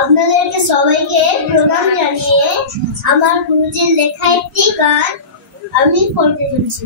আপনাদেরকে সবাইকে প্রণাম জানিয়ে আমার গুরুজির লেখা একটি গান আমি পড়তে চলছি।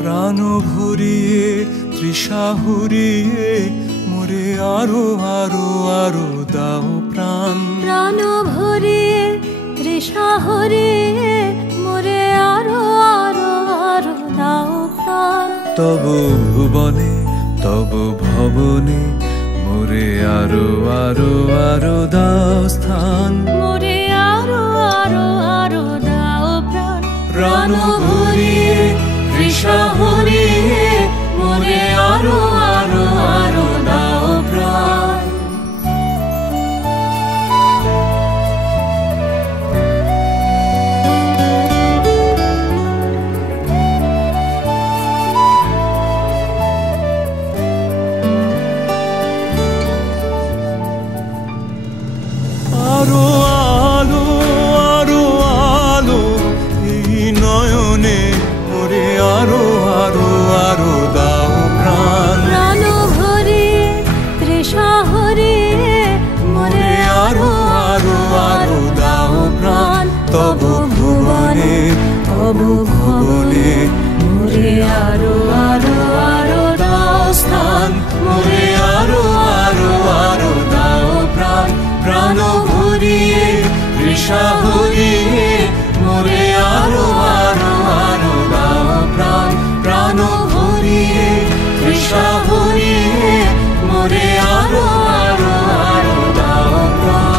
প্রাণ ভরিয়ে তৃষা হরিয়ে মোরে আরো আরো আরো দাও প্রাণ। প্রাণ ভরিয়ে তৃষা হরিয়ে মোরে আরো আরো আরো দাও প্রাণ। তব ভুবনে তব ভবনে মোরে আরো আরো আরো দাও স্থান। মোরে আরো আরো আরো দাও প্রাণ। প্রাণ ভরিয়ে তৃষা হরিয়ে মোরে আরো আরো আরো দাও প্রাণ। আরো আলো আরো আলো এই নয়নে মোরে আরো আরো আরো দাও প্রাণ। প্রাণ ভরিয়ে তৃষা হরিয়ে মোরে আরো আরো আরো দাও প্রাণ। তব ভুবনে তব ভবনে মোরে আরো আরো আরো দাও স্থান। মোরে আরো আরো আরো দাও প্রাণ। প্রাণ ভরিয়ে তৃষা হরিয়ে মোরে আরো আরো আরো দাও প্রাণ। প্রাণ ভরিয়ে তৃষা হরিয়ে মোরে আরো আরো আরো দাও প্রাণ।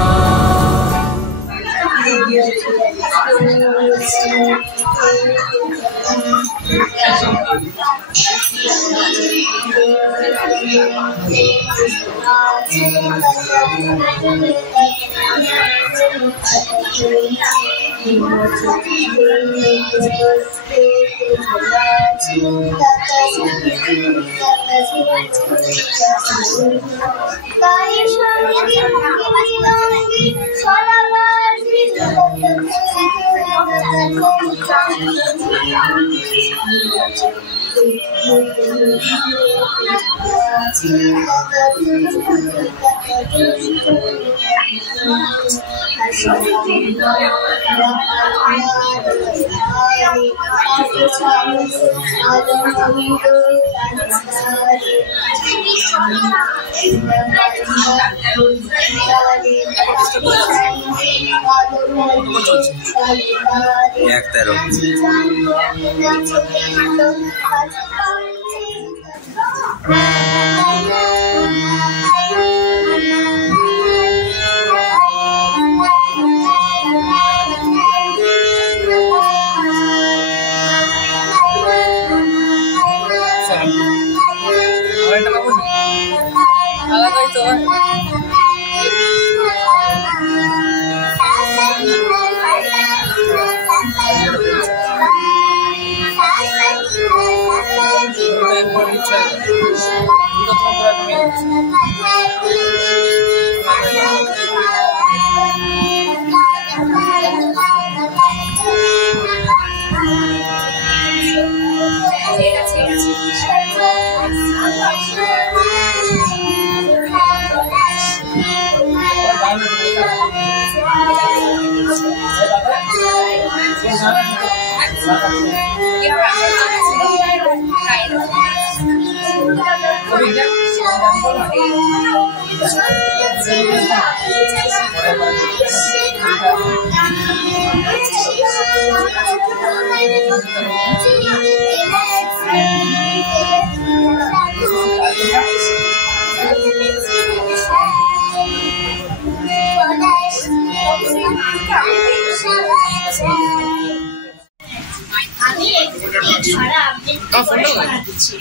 আমি একটি ছড়া আবৃত্তি করে শোনাচ্ছি।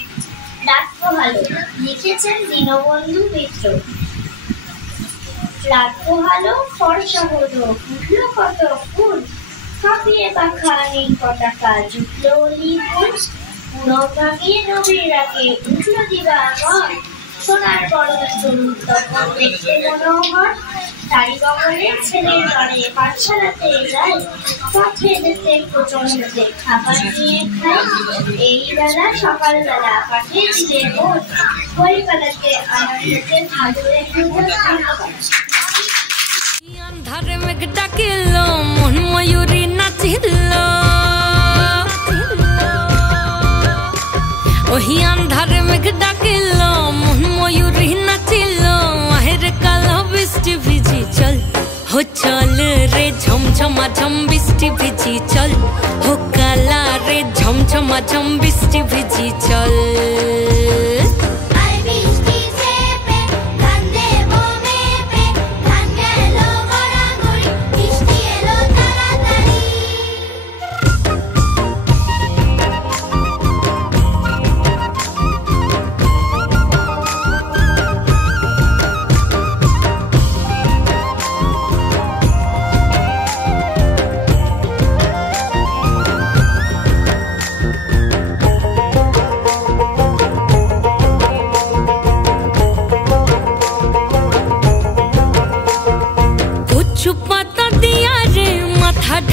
রাত পোহালো, লিখেছেন দীনবন্ধু মিত্র। রাত পোহালো, ফর্সা হলো, উঠলো কত ফুল, কাঁপিয়ে পাখা নেই পতাকা, জুটলো অলি ফুল, পুরো ভাঙিয়ে নবীর রাগে উঠলো দিবাগর, সোনার বড় তরু তখন দেখতে মনোহর, তারি বগলে ছেলের ঘরে পাঠশালাতে যায়, পথে যেতে প্রচন্ডতে খাবার নিয়ে খায়, এই বেলা সকালবেলা পাঠে দিলে ভোর, হরিপালাকে আনন্দকে ভাদুরে আন্ধারে মেঘ ডাকিল, মন ময়ূরী নাচিল, ওহি আন্ধারে মেঘ ডাকিল, মন ময়ূরী নাচিল, আহের কালো বৃষ্টি ভিজি চল, হো চল রে ঝমঝমা ঝম বৃষ্টি ভিজি চল, হো কালা রে ঝমঝমা ঝম বৃষ্টি ভিজি চল।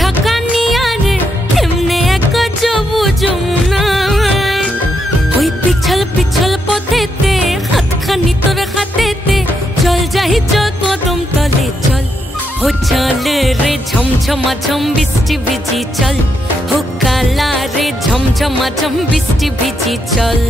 ঢাকা নিয়া রে এমনে এক যাবো যমুনায়, ওই পিছল পিছল পথেতে হাতখানি তোর হাতেতে, চল যাই চল কদম তলে চল, হো চল রে ঝমঝমা ঝম বৃষ্টি ভিজি চল, হো কালা রে ঝমঝমা ঝম বৃষ্টি ভিজি চল।